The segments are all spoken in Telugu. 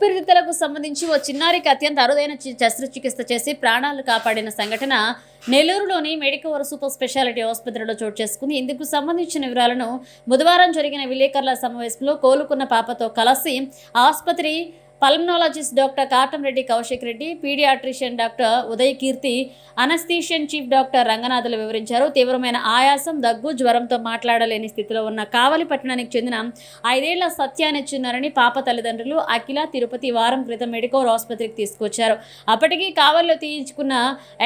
ఊపిరితిత్తులకు సంబంధించి ఓ చిన్నారికి అత్యంత అరుదైన శస్త్రచికిత్స చేసి ప్రాణాలు కాపాడిన సంఘటన నెల్లూరులోని మెడికవర్ సూపర్ స్పెషాలిటీ ఆసుపత్రిలో చోటు చేసుకుంది. ఇందుకు సంబంధించిన వివరాలను బుధవారం జరిగిన విలేకరుల సమావేశంలో కోలుకున్న పాపతో కలిసి ఆసుపత్రి pulmonologist doctor Katamreddy Kaushik Reddy, paediatrician doctor Uday Keerthi, anaesthetist chief doctor Ranganathulu వివరించారు. తీవ్రమైన ఆయాసం, దగ్గు, జ్వరంతో మాట్లాడలేని స్థితిలో ఉన్న కావలి పట్టణానికి చెందిన 5 ఏళ్ల సత్యాన్ని చిన్నారని పాప తల్లిదండ్రులు అఖిల, తిరుపతి వారం క్రితం మెడికవర్ ఆసుపత్రికి తీసుకొచ్చారు. అప్పటికి కావలిలో తీయించుకున్న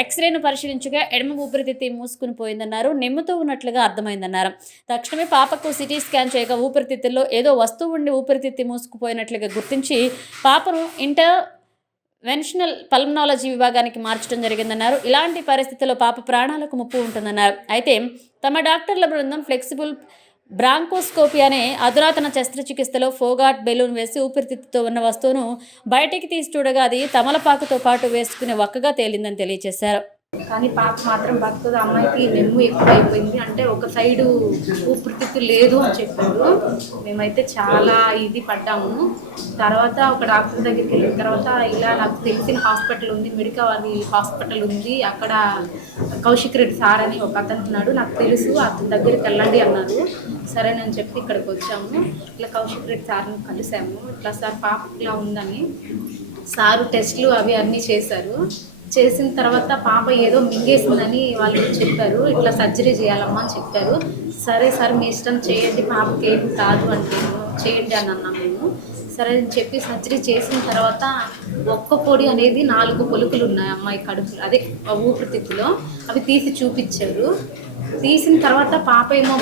ఎక్స్రేను పరిశీలించగా ఎడమ ఊపిరితిత్తి మూసుకుని పోయిందన్నారు. నెమ్ముతూ ఉన్నట్లుగా అర్థమైందన్నారు. తక్షణమే పాపకు సిటీ స్కాన్ చేయగా ఊపిరితిత్తుల్లో ఏదో వస్తువు ఉండి ఊపిరితిత్తి మూసుకుపోయినట్లుగా గుర్తించి పాపను ఇంటర్వెన్షనల్ పల్మనాలజీ విభాగానికి మార్చడం జరిగిందన్నారు. ఇలాంటి పరిస్థితుల్లో పాప ప్రాణాలకు ముప్పు ఉంటుందన్నారు. అయితే తమ డాక్టర్ల బృందం ఫ్లెక్సిబుల్ బ్రాంకోస్కోపీ అనే అధునాతన శస్త్రచికిత్సలో ఫోగాట్ బెలూన్ వేసి ఊపిరితిత్తుతో ఉన్న వస్తువును బయటికి తీసి చూడగా అది తమలపాకుతో పాటు వేసుకునే వక్కగా తేలిందని తెలియజేశారు. కానీ పాప మాత్రం బతుకుతుంది. అమ్మాయికి నెమ్ము ఎక్కువైపోయింది, అంటే ఒక సైడు ఊపిరితిత్తు లేదు అని చెప్పారు. మేమైతే చాలా ఇది పడ్డాము. తర్వాత ఒక డాక్టర్ దగ్గరికి వెళ్ళిన తర్వాత ఇలా నాకు తెలిసిన హాస్పిటల్ ఉంది, మెడికవర్ హాస్పిటల్ ఉంది, అక్కడ కౌశిక్ రెడ్డి సార్ అని ఒక అతను ఉన్నాడు, నాకు తెలుసు, అతని దగ్గరికి వెళ్ళండి అన్నారు. సరేనని చెప్పి ఇక్కడికి వచ్చాము. ఇట్లా కౌశిక్ రెడ్డి సార్ని కలిసాము. ఇట్లా సార్ పాప ఇలా ఉందని సారు టెస్టులు అవి అన్నీ చేశారు. చేసిన తర్వాత పాప ఏదో మింగేసిందని వాళ్ళు చెప్పారు. ఇట్లా సర్జరీ చేయాలమ్మా అని చెప్పారు. సరే సార్ మీ ఇష్టం చేయండి, పాపకి ఏం కాదు అంటే చేయండి అని అన్నాం మేము. సరే అని చెప్పి సర్జరీ చేసిన తర్వాత ఒక్క పొడి అనేది 4 పొలుకులు ఉన్నాయి అమ్మాయి కడుపులో, అదే ఊపిరితిత్తులో. అవి తీసి చూపించారు. తీసిన తర్వాత పాప ఏమో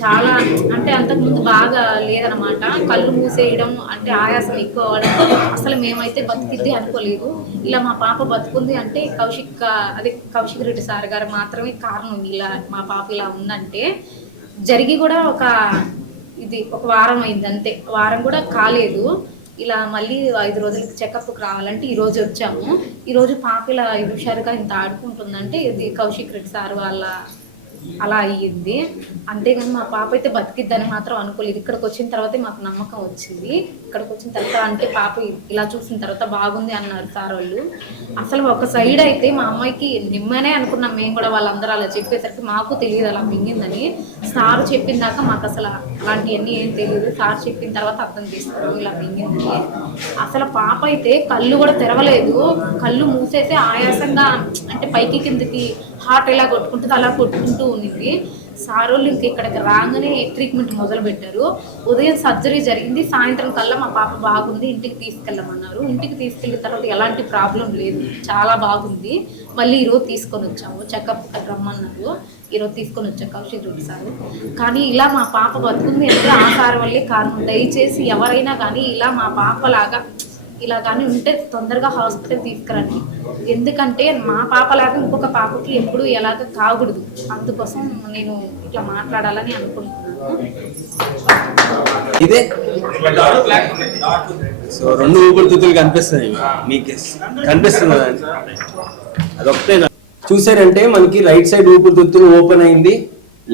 చాలా అంటే అంతకుముందు బాగా లేదనమాట. కళ్ళు మూసేయడం, అంటే ఆయాసం ఎక్కువ అవ్వడం. అసలు మేమైతే బతికిద్ది అనుకోలేదు. ఇలా మా పాప బతుకుంది అంటే కౌశిక్ రెడ్డి సార్ గారు మాత్రమే కారణం. ఇలా మా పాప ఇలా ఉందంటే జరిగి కూడా ఒక వారం అయింది అంతే, వారం కూడా కాలేదు. ఇలా మళ్ళీ 5 రోజులకి చెకప్కి రావాలంటే ఈరోజు వచ్చాము. ఈరోజు పాప ఇలా హుషారుగా ఇంత ఆడుకుంటుందంటే ఇది కౌశిక్ రెడ్డి సార్ వాళ్ళ అలా అయ్యింది. అంతేగాని మా పాప అయితే బతికిద్దని మాత్రం అనుకోలేదు. ఇక్కడికి వచ్చిన తర్వాతే మాకు నమ్మకం వచ్చింది. ఇక్కడికి వచ్చిన తర్వాత అంటే పాప ఇలా చూసిన తర్వాత బాగుంది అన్నారు సార్ వాళ్ళు. అసలు ఒక సైడ్ అయితే మా అమ్మాయికి నిమ్మనే అనుకున్నాం మేము కూడా. వాళ్ళందరూ అలా చెప్పేసరికి మాకు తెలియదు అలా మింగిందని. సార్ చెప్పిన దాకా మాకు అసలు అలాంటివన్నీ ఏం తెలియదు. సార్ చెప్పిన తర్వాత అర్థం చేసుకున్నాం ఇలా మింగిందని. అసలు పాప అయితే కళ్ళు కూడా తెరవలేదు, కళ్ళు మూసేసి ఆయాసంగా అంటే పైకి కిందకి హార్ట్ ఎలా కొట్టుకుంటుంది అలా కొట్టుకుంటూ ఉన్నింది. సార్ వాళ్ళు ఇక్కడికి రాగానే ట్రీట్మెంట్ మొదలు పెట్టారు. ఉదయం సర్జరీ జరిగింది, సాయంత్రం కల్లా మా పాప బాగుంది, ఇంటికి తీసుకెళ్ళమన్నారు. ఇంటికి తీసుకెళ్ళిన తర్వాత ఎలాంటి ప్రాబ్లం లేదు, చాలా బాగుంది. మళ్ళీ ఈరోజు తీసుకొని వచ్చాము, చెకప్ రమ్మన్నారు. ఈరోజు తీసుకొని వచ్చాం కౌశిక్ రెడ్డి సార్. కానీ ఇలా మా పాప బతుకుంది అంటే ఆ సార్ వల్లే కారణం. దయచేసి ఎవరైనా కానీ ఇలా మా పాపలాగా ఇలా కానీ ఉంటే తొందరగా హాస్పిటల్ తీసుకురండి. ఎందుకంటే మా పాపలాగా ఇంకొక పాపకి ఎప్పుడు ఎలాగ కాకూడదు. అందుకోసం నేను ఇట్లా మాట్లాడాలని అనుకుంటున్నాను. ఇదే సో 2 ఊపిరితిత్తులు కనిపిస్తున్నాయి మీకు, కనిపిస్తున్నదండి అదొకటే చూసారంటే మనకి రైట్ సైడ్ ఊపిరితిత్తులు ఓపెన్ అయింది,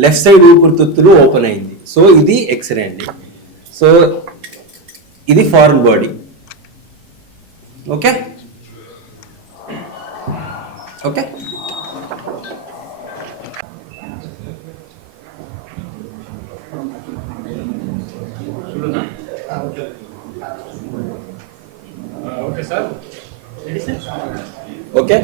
లెఫ్ట్ సైడ్ ఊపిరితిత్తులు ఓపెన్ అయింది. సో ఇది ఎక్స్రే అండి. సో ఇది foreign body. Okay okay okay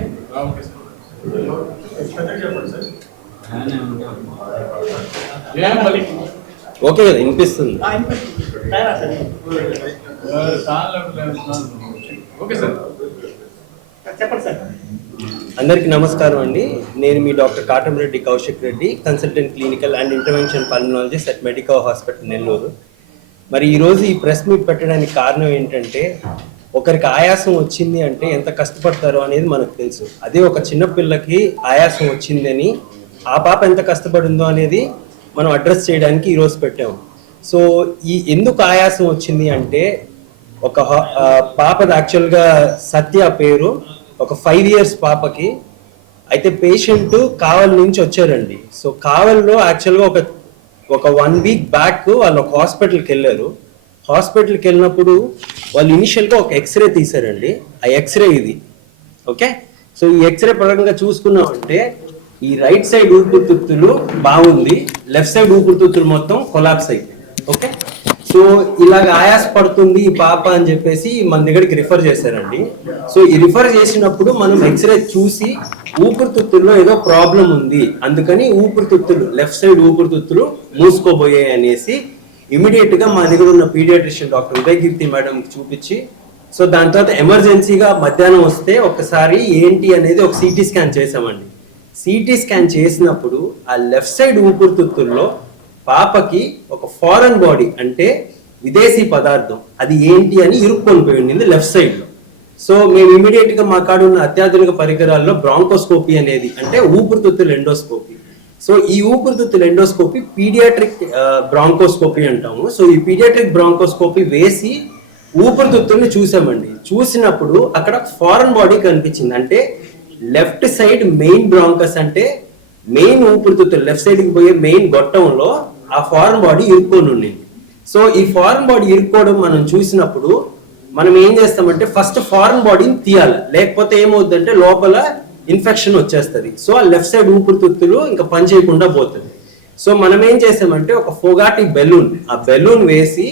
okay కదా వినిపిస్తుంది. అందరికీ నమస్కారం అండి. నేను మీ doctor Katamreddy Kaushik Reddy, consultant clinical and intervention pulmonologist at Medicover hospital Nellore. మరి ఈరోజు ఈ ప్రెస్ మీట్ పెట్టడానికి కారణం ఏంటంటే, ఒకరికి ఆయాసం వచ్చింది అంటే ఎంత కష్టపడతారో అనేది మనకు తెలుసు. అదే ఒక చిన్నపిల్లకి ఆయాసం వచ్చిందని ఆ పాప ఎంత కష్టపడిందో అనేది మనం అడ్రస్ చేయడానికి ఈరోజు పెట్టాము. సో ఎందుకు ఆయాసం వచ్చింది అంటే, ఒక పాపది యాక్చువల్గా సత్య పేరు, ఒక 5 years పాపకి. అయితే పేషెంట్ కావలి నుంచి వచ్చారండి. సో కావలిలో యాక్చువల్గా ఒక 1 week బ్యాక్ వాళ్ళు ఒక హాస్పిటల్కి వెళ్ళారు. హాస్పిటల్కి వెళ్ళినప్పుడు వాళ్ళు ఇనిషియల్గా ఒక ఎక్స్రే తీశారండి. ఆ ఎక్స్రే ఇది. ఓకే, సో ఈ ఎక్స్రే పరంగా చూసుకున్నామంటే ఈ రైట్ సైడ్ ఊపిరితిత్తులు బాగుంది, లెఫ్ట్ సైడ్ ఊపిరితిత్తులు మొత్తం కొలాప్స్ అయిపోయింది. ఓకే, సో ఇలాగ ఆయాస పడుతుంది ఈ పాప అని చెప్పేసి మన దగ్గరికి రిఫర్ చేశారండి. సో ఈ రిఫర్ చేసినప్పుడు మనం ఎక్స్రే చూసి ఊపిరితిత్తుల్లో ఏదో ప్రాబ్లం ఉంది, అందుకని ఊపిరితిత్తులు లెఫ్ట్ సైడ్ ఊపిరితిత్తులు మూసుకోబోయాయి అనేసి ఇమీడియట్ గా మా దగ్గర ఉన్న పీడియాట్రిషియన్ డాక్టర్ ఉదయకీర్తి మేడం చూపించి, సో దాని తర్వాత ఎమర్జెన్సీగా మధ్యాహ్నం వస్తే ఒకసారి ఏంటి అనేది ఒక సిటీ స్కాన్ చేసామండి. సిటీ స్కాన్ చేసినప్పుడు ఆ లెఫ్ట్ సైడ్ ఊపిరితిత్తుల్లో పాపకి ఒక ఫారెన్ బాడీ అంటే విదేశీ పదార్థం అది ఏంటి అని ఇరుక్కొని పోయి ఉండింది లెఫ్ట్ సైడ్ లో. సో మేము ఇమీడియట్ గా మా కాడ ఉన్న అత్యాధునిక పరికరాల్లో బ్రాంకోస్కోపీ అనేది అంటే ఊపిరితిత్తుల ఎండోస్కోపీ. సో ఈ ఊపిరితిత్తుల ఎండోస్కోపీ పీడియాట్రిక్ బ్రాంకోస్కోపీ అంటాము. సో ఈ పీడియాట్రిక్ బ్రాంకోస్కోపీ వేసి ఊపిరితిత్తుల్ని చూసామండి. చూసినప్పుడు అక్కడ ఫారెన్ బాడీ కనిపించింది. అంటే లెఫ్ట్ సైడ్ మెయిన్ బ్రాంకస్ అంటే మెయిన్ ఊపిరితిత్తులు లెఫ్ట్ సైడ్ కి పోయే మెయిన్ గొట్టంలో ఆ ఫారెన్ బాడీ ఇరుక్కొని ఉండింది. సో ఈ ఫారెన్ బాడీ ఇరుక్కోవడం మనం చూసినప్పుడు మనం ఏం చేస్తామంటే ఫస్ట్ ఫారెన్ బాడీని తీయాలి, లేకపోతే ఏమవుతుందంటే లోపల ఇన్ఫెక్షన్ వచ్చేస్తుంది. సో ఆ లెఫ్ట్ సైడ్ ఊపిరితిత్తులు ఇంకా పని చేయకుండా పోతుంది. సో మనం ఏం చేసామంటే ఒక ఫోగాటి బెలూన్, ఆ బెలూన్ వేసి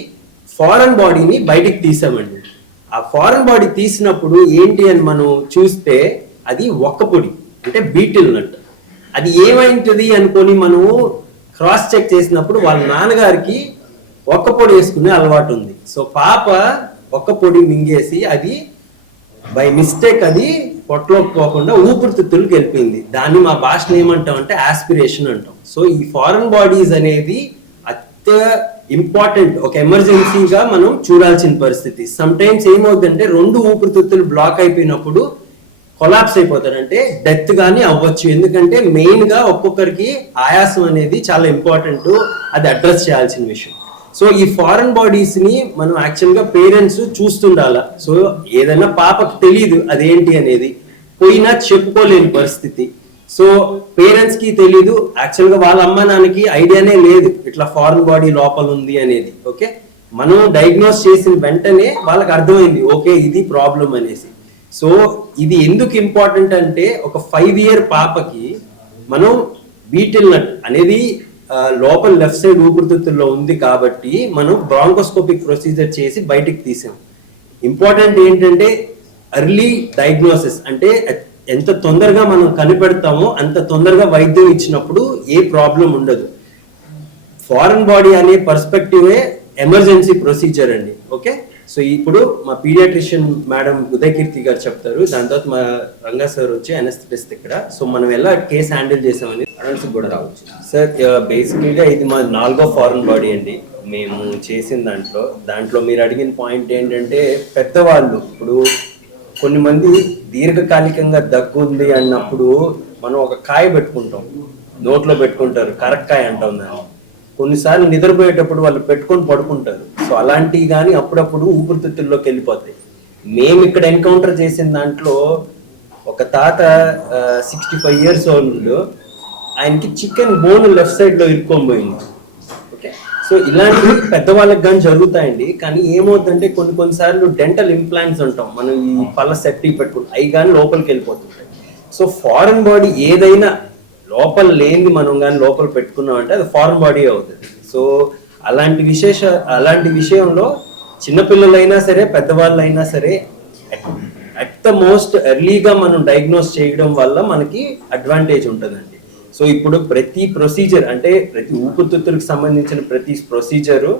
ఫారెన్ బాడీని బయటికి తీసామండి. ఆ ఫారెన్ బాడీ తీసినప్పుడు ఏంటి అని మనం చూస్తే అది ఒక్కపొడి అంటే బీటిల్ నట్. అది ఏమైంటుంది అనుకొని మనము క్రాస్ చెక్ చేసినప్పుడు వాళ్ళ నాన్నగారికి ఒక్క పొడి వేసుకునే అలవాటు ఉంది. సో పాప ఒక్క పొడి మింగేసి అది బై మిస్టేక్ అది పొట్టలోకి పోకుండా ఊపిరితిత్తులకు వెళ్ళిపోయింది. దాన్ని మా భాషను ఏమంటాం అంటే ఆస్పిరేషన్ అంటాం. సో ఈ ఫారెన్ బాడీస్ అనేది అత్య ఇంపార్టెంట్, ఒక ఎమర్జెన్సీగా మనం చూడాల్సిన పరిస్థితి. సమ్ టైమ్స్ ఏమవుతుందంటే రెండు ఊపిరితిత్తులు బ్లాక్ అయిపోయినప్పుడు కొలాప్స్ అయిపోతారంటే డెత్ గానీ అవ్వచ్చు. ఎందుకంటే మెయిన్ గా ఒక్కొక్కరికి ఆయాసం అనేది చాలా ఇంపార్టెంట్, అది అడ్రస్ చేయాల్సిన విషయం. సో ఈ ఫారెన్ బాడీస్ ని మనం యాక్చువల్ గా పేరెంట్స్ చూస్తుండాల. సో ఏదైనా పాపకు తెలియదు అదేంటి అనేది, పోయినా చెప్పుకోలేని పరిస్థితి. సో పేరెంట్స్ కి తెలీదు, యాక్చువల్ గా వాళ్ళ అమ్మ నాన్నకి ఐడియానే లేదు ఇట్లా ఫారెన్ బాడీ లోపల ఉంది అనేది. ఓకే, మనం డయాగ్నోస్ చేసిన వెంటనే వాళ్ళకి అర్థమైంది ఓకే ఇది ప్రాబ్లం అనేసి. సో ఇది ఎందుకు ఇంపార్టెంట్ అంటే ఒక 5 year పాపకి మనం బీటిల్ నట్ అనేది లోపల లెఫ్ట్ సైడ్ ఊపిరితిత్తుల్లో ఉంది కాబట్టి మనం బ్రాంకోస్కోపిక్ ప్రొసీజర్ చేసి బయటికి తీసాం. ఇంపార్టెంట్ ఏంటంటే ఎర్లీ డయాగ్నోసిస్, అంటే ఎంత తొందరగా మనం కనిపెడతామో అంత తొందరగా వైద్యం ఇచ్చినప్పుడు ఏ ప్రాబ్లం ఉండదు. ఫారెన్ బాడీ అనే పర్స్పెక్టివే ఎమర్జెన్సీ ప్రొసీజర్ అండి. ఓకే, సో ఇప్పుడు మా పీడియాట్రిషియన్ మేడం ఉదయకీర్తి గారు చెప్తారు, దాని తర్వాత మా రంగా సార్ వచ్చి అనస్థెటిస్ట్ ఇక్కడ. సో మనం ఎలా కేసు హ్యాండిల్ చేసామని అడల్ట్స్ కూడా రావచ్చు. సార్ బేసికల్గా ఇది మా 4వ ఫారెన్ బాడీ అండి మేము చేసిన దాంట్లో మీరు అడిగిన పాయింట్ ఏంటంటే పెద్దవాళ్ళు ఇప్పుడు కొన్ని మంది దీర్ఘకాలికంగా దగ్గు ఉంది అన్నప్పుడు మనం ఒక కాయ పెట్టుకుంటాం, నోట్లో పెట్టుకుంటారు, కరక్కాయ అంటాం దాన్ని. కొన్నిసార్లు నిద్రపోయేటప్పుడు వాళ్ళు పెట్టుకొని పడుకుంటారు. సో అలాంటివి కానీ అప్పుడప్పుడు ఊపిరితిత్తుల్లోకి వెళ్ళిపోతాయి. మేము ఇక్కడ ఎన్కౌంటర్ చేసిన దాంట్లో ఒక తాత 65 years old, ఆయనకి చికెన్ బోన్ లెఫ్ట్ సైడ్ లో ఇరుక్కొని పోయింది. ఓకే, సో ఇలాంటివి పెద్దవాళ్ళకి కానీ జరుగుతాయండి. కానీ ఏమవుతుందంటే కొన్నిసార్లు డెంటల్ ఇంప్లాంట్స్ ఉంటాం మనం ఈ పళ్ళ సెట్టింగ్ పెట్టుకుంటాం, అవి కానీ లోపలికి వెళ్ళిపోతుంటాయి. సో ఫారెన్ బాడీ ఏదైనా లోపల లేని మనం కానీ లోపల పెట్టుకున్నాం అంటే అది ఫారెన్ బాడీ అవుతుంది. సో అలాంటి విషయంలో చిన్నపిల్లలైనా సరే పెద్దవాళ్ళైనా సరే అట్ ద మోస్ట్ ఎర్లీగా మనం డయాగ్నోస్ చేయడం వల్ల మనకి అడ్వాంటేజ్ ఉంటుందండి. సో ఇప్పుడు ప్రతి ప్రొసీజర్ అంటే ప్రతి ఊపిరితిత్తులకు సంబంధించిన ప్రతి ప్రొసీజరు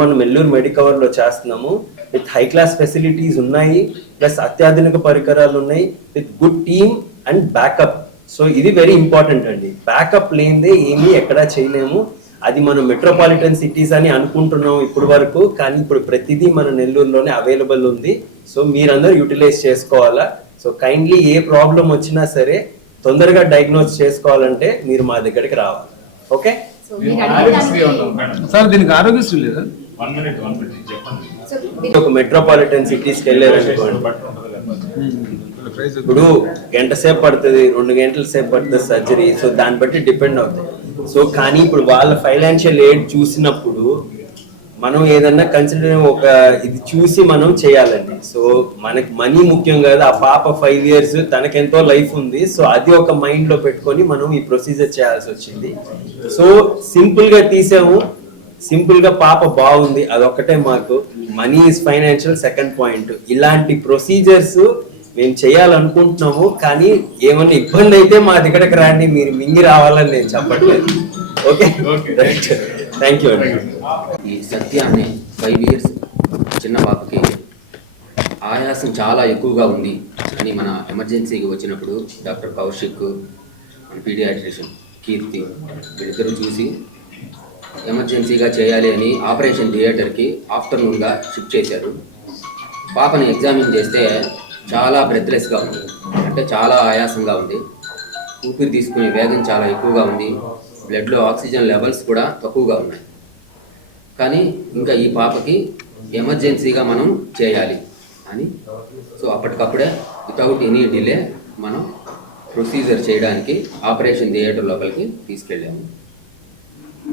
మనం నెల్లూరు మెడికవర్ లో చేస్తున్నాము. విత్ హై క్లాస్ ఫెసిలిటీస్ ఉన్నాయి, ప్లస్ అత్యాధునిక పరికరాలు ఉన్నాయి, with good team and backup. So ఇది వెరీ ఇంపార్టెంట్ అండి. బ్యాకప్ లేనిదే ఏమీ ఎక్కడా చేయలేము. అది మనం మెట్రోపాలిటన్ సిటీస్ అని అనుకుంటున్నాం ఇప్పుడు వరకు, కానీ ఇప్పుడు ప్రతిదీ మన నెల్లూరులోనే అవైలబుల్ ఉంది. సో మీరందరూ యూటిలైజ్ చేసుకోవాలా. సో కైండ్లీ ఏ ప్రాబ్లం వచ్చినా సరే తొందరగా డయాగ్నోస్ చేసుకోవాలంటే మీరు మా దగ్గరికి రావాలి. ఓకే సార్, దీనికి ఆరోగ్యశ్రీ లేదా? ఒక మెట్రోపాలిటన్ సిటీస్కి వెళ్ళారనుకోండి, ఇప్పుడు గంట సేపు పడుతుంది, 2 గంటల సేపు పడుతుంది సర్జరీ. సో దాన్ని బట్టి డిపెండ్ అవుతుంది. సో కానీ ఇప్పుడు వాళ్ళ ఫైనాన్షియల్ ఎయిడ్ చూసినప్పుడు మనం ఏదన్నా కన్సిడర్ ఒక ఇది చూసి మనం చేయాలండి. సో మనకి మనీ ముఖ్యం కాదు, ఆ పాప 5 years తనకెంతో లైఫ్ ఉంది. సో అది ఒక మైండ్ లో పెట్టుకొని మనం ఈ ప్రొసీజర్ చేయాల్సి వచ్చింది. సో సింపుల్ గా తీసాము, సింపుల్ గా పాప బాగుంది, అదొక్కటే మాకు. Money is financial second point. ఇలాంటి ప్రొసీజర్స్ మేము చేయాలనుకుంటున్నాము, కానీ ఏమన్నా ఇబ్బంది అయితే మా దగ్గరకు రండి, మీరు మింగి రావాలని నేను చెప్పట్లేదు. ఓకే, థ్యాంక్ యూ అండి. ఈ సత్య అనే 5 years చిన్న పాపకి ఆయాసం చాలా ఎక్కువగా ఉంది అని మన ఎమర్జెన్సీకి వచ్చినప్పుడు డాక్టర్ కౌశిక్, మన పీడియాట్రిషియన్ కీర్తి వీళ్ళిద్దరూ చూసి ఎమర్జెన్సీగా చేయాలి అని ఆపరేషన్ థియేటర్కి ఆఫ్టర్నూన్గా షిఫ్ట్ చేశారు. పాపని ఎగ్జామిన్ చేస్తే చాలా బ్రెత్లెస్గా ఉంది, అంటే చాలా ఆయాసంగా ఉంది, ఊపిరి తీసుకునే వేగం చాలా ఎక్కువగా ఉంది, బ్లడ్లో ఆక్సిజన్ లెవెల్స్ కూడా తక్కువగా ఉన్నాయి. కానీ ఇంకా ఈ పాపకి ఎమర్జెన్సీగా మనం చేయాలి అని సో అప్పటికప్పుడే వితౌట్ ఎనీ డిలే మనం ప్రొసీజర్ చేయడానికి ఆపరేషన్ థియేటర్ లోపలికి తీసుకెళ్ళాము.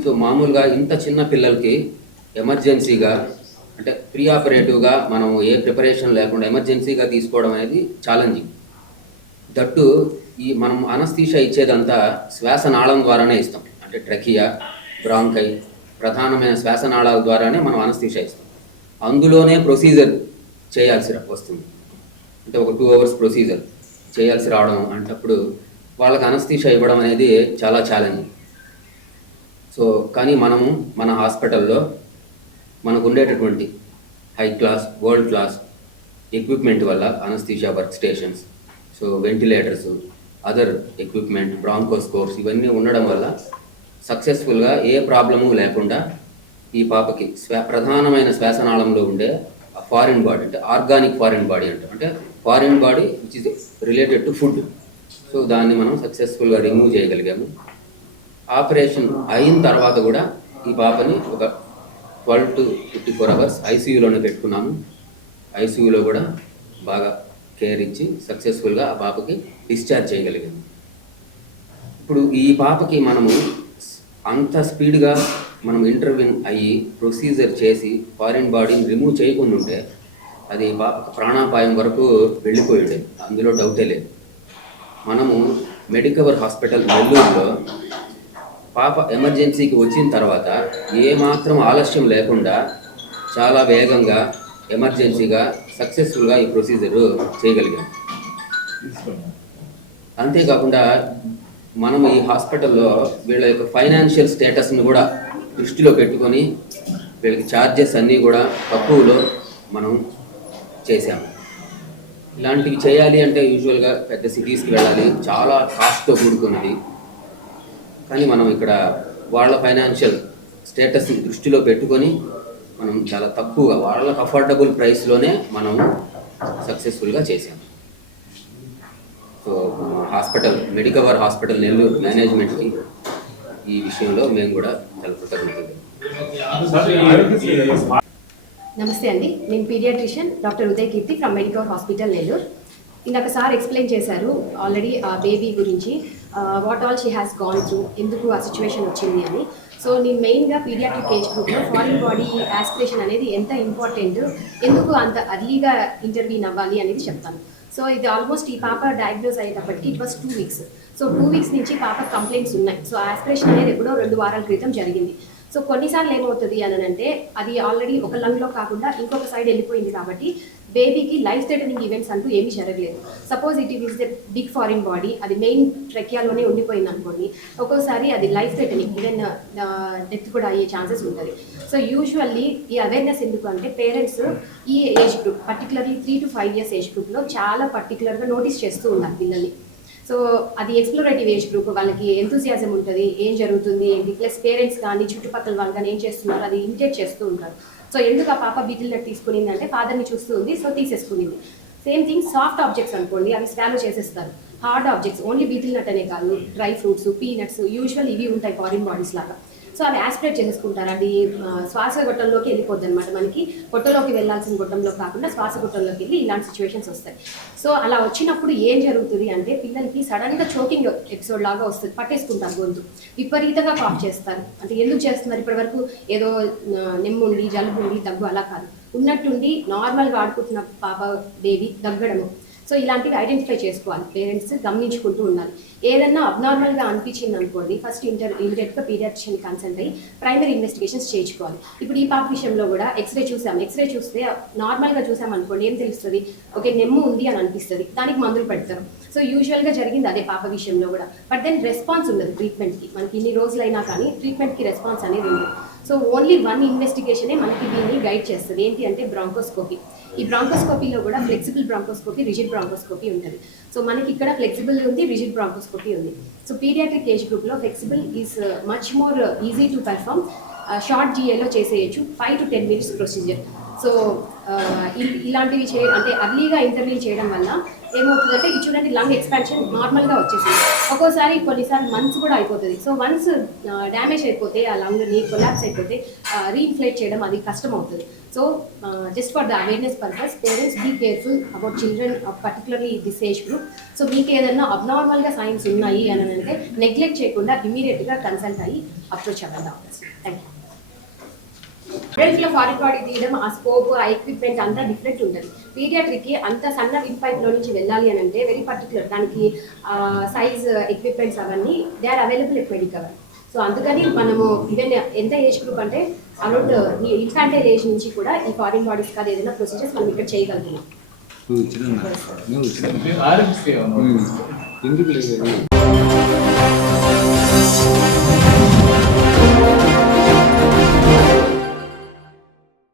సో మామూలుగా ఇంత చిన్న పిల్లలకి ఎమర్జెన్సీగా అంటే ప్రీ ఆపరేటివ్గా మనం ఏ ప్రిపరేషన్ లేకుండా ఎమర్జెన్సీగా తీసుకోవడం అనేది ఛాలెంజింగ్. దట్టు ఈ మనం అనస్థీషియా ఇచ్చేదంతా శ్వాసనాళం ద్వారానే ఇస్తాం, అంటే ట్రకియా, బ్రాంకై, ప్రధానమైన శ్వాసనాళాల ద్వారానే మనం అనస్థీషియా ఇస్తాం. అందులోనే ప్రొసీజర్ చేయాల్సి వస్తుంది, అంటే ఒక 2 hours ప్రొసీజర్ చేయాల్సి రావడం అంటప్పుడు వాళ్ళకి అనస్థీషియా ఇవ్వడం అనేది చాలా ఛాలెంజింగ్. సో కానీ మనము మన హాస్పిటల్లో మనకు ఉండేటటువంటి high class, world class equipment వల్ల anaesthesia work stations, so ventilators, other equipment, bronchoscopes ఇవన్నీ ఉండడం వల్ల సక్సెస్ఫుల్గా ఏ ప్రాబ్లము లేకుండా ఈ పాపకి ప్రధానమైన శ్వాసనాళంలో ఉండే ఫారిన్ బాడీ, అంటే ఆర్గానిక్ ఫారిన్ బాడీ అంటే foreign body which is related to food, so దాన్ని మనం సక్సెస్ఫుల్గా రిమూవ్ చేయగలిగాము. ఆపరేషన్ అయిన తర్వాత కూడా ఈ పాపని ఒక 12 to 54 hours ఐసీయూలోనే పెట్టుకున్నాము. ఐసీయూలో కూడా బాగా కేర్ ఇచ్చి సక్సెస్ఫుల్గా ఆ పాపకి డిశ్చార్జ్ చేయగలిగాము. ఇప్పుడు ఈ పాపకి మనము అంత స్పీడ్గా మనం ఇంటర్వ్యూన్ అయ్యి ప్రొసీజర్ చేసి ఫారిన్ బాడీని రిమూవ్ చేయకుండా ఉంటే అది పాపకు ప్రాణాపాయం వరకు వెళ్ళిపోయి ఉండేది, అందులో డౌటే లేదు. మనము మెడికవర్ హాస్పిటల్ నెల్లూరులో పాప ఎమర్జెన్సీకి వచ్చిన తర్వాత ఏమాత్రం ఆలస్యం లేకుండా చాలా వేగంగా ఎమర్జెన్సీగా సక్సెస్ఫుల్గా ఈ ప్రొసీజర్ చేయగలిగాం. అంతేకాకుండా మనం ఈ హాస్పిటల్లో వీళ్ళ యొక్క ఫైనాన్షియల్ స్టేటస్ని కూడా దృష్టిలో పెట్టుకొని వీళ్ళకి ఛార్జెస్ అన్నీ కూడా తక్కువలో మనం చేసాము. ఇలాంటివి చేయాలి అంటే యూజువల్గా పెద్ద సిటీస్కి వెళ్ళాలి, చాలా కాస్ట్తో కూడుకున్నది. కానీ మనం ఇక్కడ వాళ్ళ ఫైనాన్షియల్ స్టేటస్ని దృష్టిలో పెట్టుకొని మనం చాలా తక్కువగా వాళ్ళకి అఫోర్డబుల్ ప్రైస్లోనే మనం సక్సెస్ఫుల్గా చేసాం. So hospital, Medicover hospital Nellore మేనేజ్మెంట్కి ఈ విషయంలో మేము కూడా చాలా కృతజ్ఞతలు. నమస్తే అండి, నేను paediatrician doctor Uday Keerthi from Medicover hospital Nellore. ఇందాక సార్ ఎక్స్ప్లెయిన్ చేశారు ఆల్రెడీ ఆ బేబీ గురించి, what all she has gone through, ఎందుకు ఆ సిచ్యువేషన్ వచ్చింది అని. సో నేను మెయిన్గా పీడియాట్రిక్ ఏజ్ గ్రూప్లో ఫారిన్ బాడీ యాస్పిరేషన్ అనేది ఎంత ఇంపార్టెంట్, ఎందుకు అంత అర్లీగా ఇంటర్వ్యూన్ అవ్వాలి అనేది చెప్తాను. సో ఇది ఆల్మోస్ట్ ఈ పాప డయాగ్నోజ్ అయ్యేటప్పటికి it was 2 weeks. So 2 weeks నుంచి పాప కంప్లైంట్స్ ఉన్నాయి. సో ఆస్పిరేషన్ అనేది ఎప్పుడో 2 వారాల క్రితం జరిగింది. సో కొన్నిసార్లు ఏమవుతుంది అని అంటే అది ఆల్రెడీ ఒక లంగ్లో కాకుండా ఇంకొక సైడ్ వెళ్ళిపోయింది కాబట్టి బేబీకి లైఫ్ థ్రెటనింగ్ ఈవెంట్స్ అంటూ ఏమీ జరగలేదు. Suppose it is the big foreign body, అది మెయిన్ ట్రెకియాలోనే ఉండిపోయింది అనుకోండి, ఒక్కోసారి అది లైఫ్ థ్రెటనింగ్ ఈవెన్ డెత్ కూడా అయ్యే ఛాన్సెస్ ఉంటుంది. సో యూజువల్లీ ఈ అవేర్నెస్ ఎందుకు అంటే పేరెంట్స్ ఈ age group particularly 3 to 5 years age గ్రూప్లో చాలా పర్టికులర్గా నోటీస్ చేస్తూ ఉన్నారు పిల్లల్ని. సో అది ఎక్స్ప్లోరేటివ్ ఏజ్ గ్రూప్, వాళ్ళకి ఎంతూజియాజం ఉంటుంది, ఏం జరుగుతుంది ఏంటి, ప్లస్ పేరెంట్స్ కానీ చుట్టుపక్కల వాళ్ళు కానీ ఏం చేస్తున్నారు అది ఇమిటేట్ చేస్తూ ఉంటారు. సో ఎందుకు ఆ పాప బీటిల్ నట్ తీసుకునింది అంటే ఫాదర్ని చూస్తూ ఉంది, సో తీసేసుకునింది. సేమ్ థింగ్ సాఫ్ట్ ఆబ్జెక్ట్స్ అనుకోండి, అవి స్వాలో చేసేస్తారు. Hard objects only betel nut అనే కాదు, డ్రై ఫ్రూట్స్, పీనట్స్ యూజువల్ ఇవి ఉంటాయి ఫారిన్ బాడీస్ లాగా. సో అవి యాస్పిరేట్ చేసుకుంటారు. అది శ్వాసగొట్టంలోకి వెళ్ళిపోద్ది అనమాట. మనకి పొట్టలోకి వెళ్ళాల్సిన గొట్టంలో కాకుండా శ్వాసగొట్టంలోకి వెళ్ళి ఇలాంటి సిచ్యువేషన్స్ వస్తాయి. సో అలా వచ్చినప్పుడు ఏం జరుగుతుంది అంటే పిల్లలకి సడన్గా చోకింగ్ ఎపిసోడ్ లాగా వస్తుంది, పట్టేసుకుంటారు గొంతు, విపరీతంగా కాఫ్ చేస్తారు. అంటే ఎందుకు చేస్తున్నారు, ఇప్పటి వరకు ఏదో నెమ్ముండి జలుబు ఉండి దగ్గు అలా కాదు, ఉన్నట్టుండి నార్మల్గా ఆడుకుంటున్న పాప బేబీ దగ్గడము. సో ఇలాంటివి ఐడెంటిఫై చేసుకోవాలి, పేరెంట్స్ గమనించుకుంటూ ఉండాలి. ఏదన్నా అబ్నార్మల్గా అనిపించింది అనుకోండి, ఫస్ట్ ఇమీడియట్గా పీడియాట్రిషియన్ కన్సల్ట్ అయ్యి ప్రైమరీ ఇన్వెస్టిగేషన్స్ చేయించుకోవాలి. ఇప్పుడు ఈ పాప విషయంలో కూడా ఎక్స్రే చూసాం, ఎక్స్రే చూస్తే నార్మల్గా చూసాం అనుకోండి ఏం తెలుస్తుంది, ఓకే నెమ్ము ఉంది అని అనిపిస్తుంది, దానికి మందులు పెడతారు. సో యూజువల్గా జరిగింది అదే పాప విషయంలో కూడా. బట్ దెన్ రెస్పాన్స్ ఉండదు ట్రీట్మెంట్కి, మనకి ఇన్ని రోజులైనా కానీ ట్రీట్మెంట్కి రెస్పాన్స్ అనేది ఉండదు. సో ఓన్లీ వన్ ఇన్వెస్టిగేషనే మనకి దీన్ని గైడ్ చేస్తుంది, ఏంటి అంటే బ్రాంకోస్కోపీ. ఈ బ్రాంకోస్కోపీలో కూడా ఫ్లెక్సిబుల్ బ్రాంకోస్కోపీ, రిజిడ్ బ్రాంకోస్కోపీ ఉంటుంది. సో మనకి ఇక్కడ ఫ్లెక్సిబుల్ ఉంది, రిజిడ్ బ్రాంకోస్కోపీ ఉంది. సో పీడియాట్రిక్ ఏజ్ గ్రూప్లో flexible is much more easy to perform. Short జిఏలో చేసేయచ్చు, 5 to 10 minutes ప్రొసీజర్. సో ఇలాంటివి అంటే అర్లీగా ఇంటర్వ్యూ చేయడం వల్ల ఏమవుతుందంటే ఇది చూడండి లంగ్ ఎక్స్పాన్షన్ నార్మల్గా వచ్చేసింది. ఒక్కోసారి కొన్నిసార్లు మంత్స్ కూడా అయిపోతుంది. సో వన్స్ డ్యామేజ్ అయిపోతే ఆ లంగ్ని కొలాప్స్ అయిపోతే రీఇన్ఫ్లేట్ చేయడం అది కష్టం అవుతుంది. So just for the awareness purpose parents be careful about children particularly this age group. సో మీకు ఏదైనా అబ్నార్మల్గా సైన్స్ ఉన్నాయి అని అంటే నెగ్లెక్ట్ చేయకుండా ఇమీడియట్గా కన్సల్ట్ అయ్యి అప్రోచ్ అవ్వాలి. Thank you. అడల్ట్స్లో ఫారిన్ బాడీ తీయడం, ఆ స్కోప్, ఆ ఎక్విప్మెంట్ అంతా డిఫరెంట్ ఉంటుంది. పీడియాట్రిక్కి అంత సన్న విన్ పైప్లో నుంచి వెళ్ళాలి అని అంటే వెరీ పర్టికులర్, దానికి సైజ్, ఎక్విప్మెంట్స్ అవన్నీ they are available at Medicover. So అందుకని మనము ఈవెన్ ఎంత ఏజ్ గ్రూప్ అంటే అరౌండ్ ఇన్ఫాంటైల్ ఏజ్ నుంచి కూడా ఈ ఫారిన్ బాడీస్ కాదు ఏదైనా ప్రొసీజర్స్ మనం ఇక్కడ చేయగలుగుతున్నాం. ఎందుకు లేదు